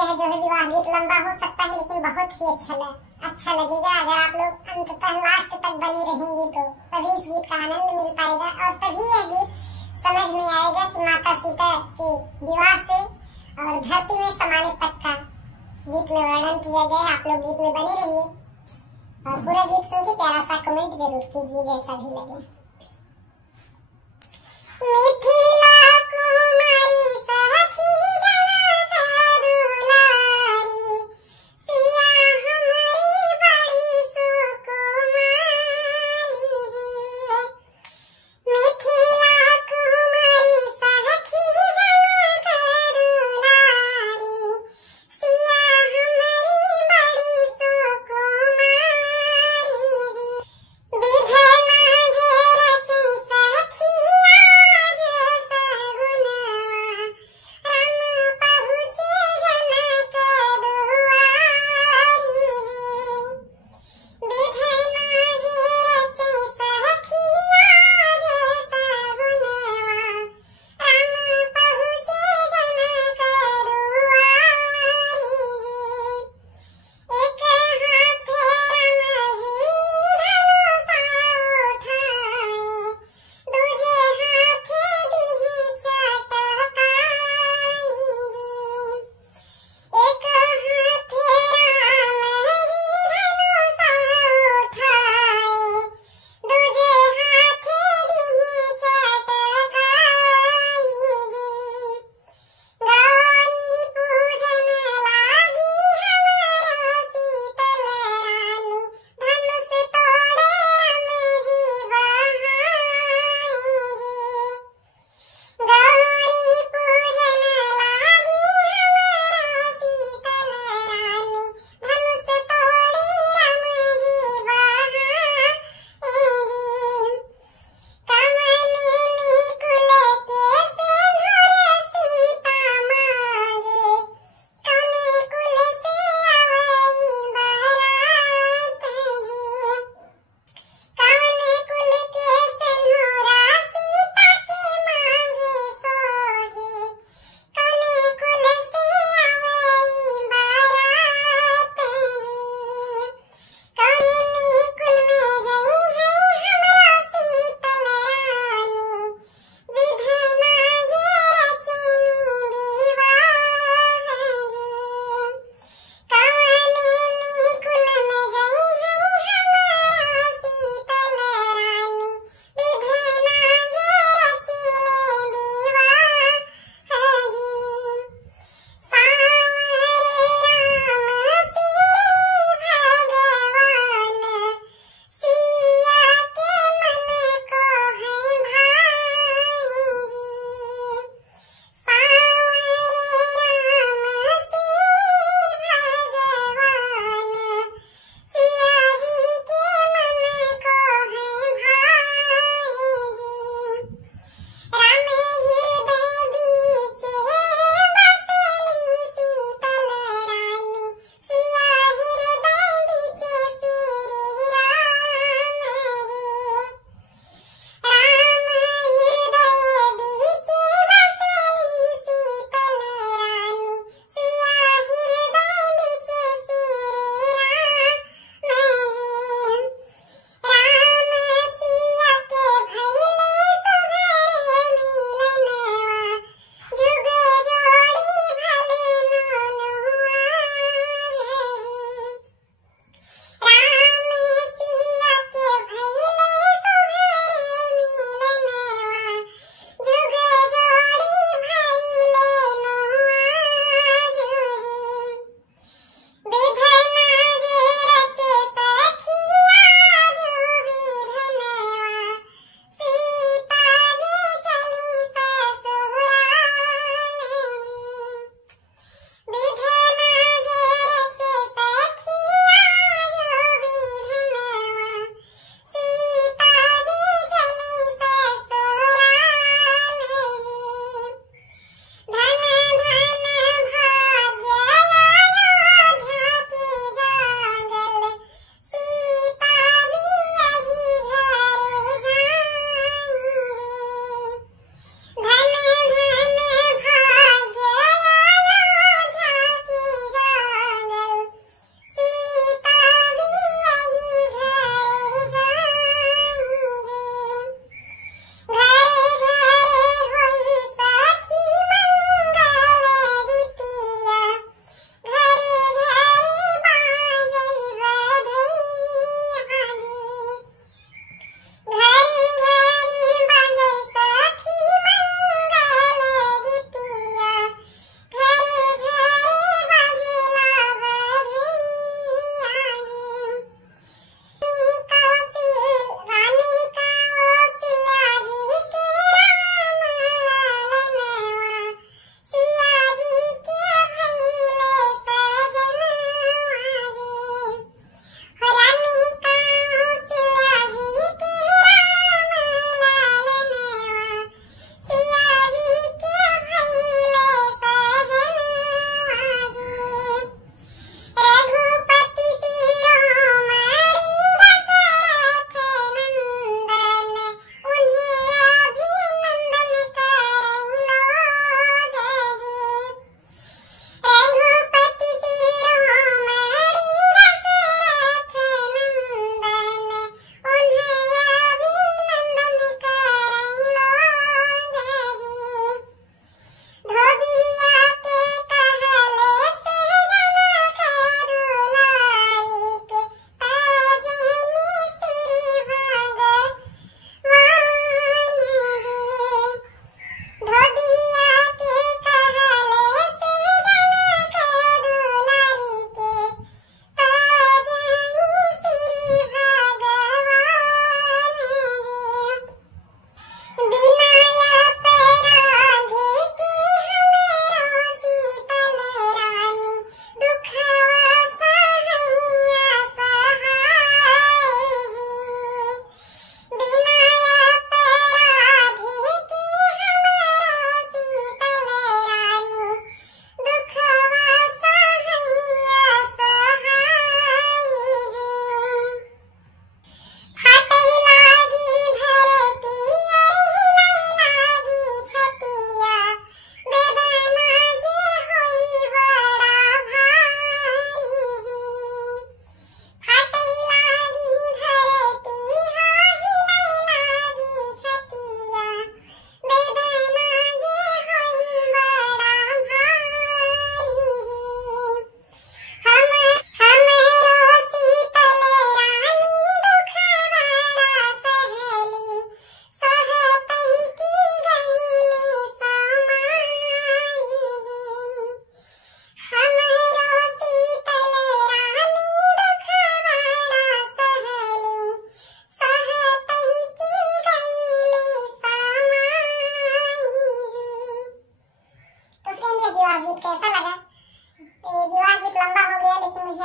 यह जो है विवाह गीत लंबा हो सकता है लेकिन बहुत ही अच्छा लगेगा अगर आप लोग अंततः लास्ट तक बने रहेंगे तो तभी इस गीत का आनंद मिल पाएगा और तभी यह गीत समझ में आएगा कि माता सीता के विवाह से और धरती में समाने तक का गीत में वर्णन किया गया है। आप लोग गीत में बने रहिए और पूरा गीत सुन के प्यारा सा कमेंट जरूर कीजिए जैसा भी लगे। मिथिला कुमारी सखी जनता दुलारी, सिया हमारी बड़ी सुकुमारी जी। मिथिला कुमारी सखी जनता दुलारी, सिया हमारी बड़ी सुकुमारी जी। विधना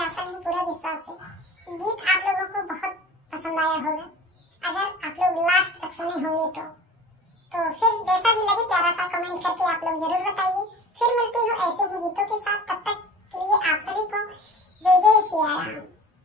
आशा नहीं पूरा विश्वास है गीत आप लोगों को बहुत पसंद आया होगा। अगर आप लोग लास्ट तक सुने होंगे तो फिर जैसा भी लगे प्यारा सा कमेंट करके आप लोग जरूर बताइए। फिर मिलती हूँ ऐसे ही गीतों के साथ, तब तक के लिए आप सभी को जय जय श्री राम।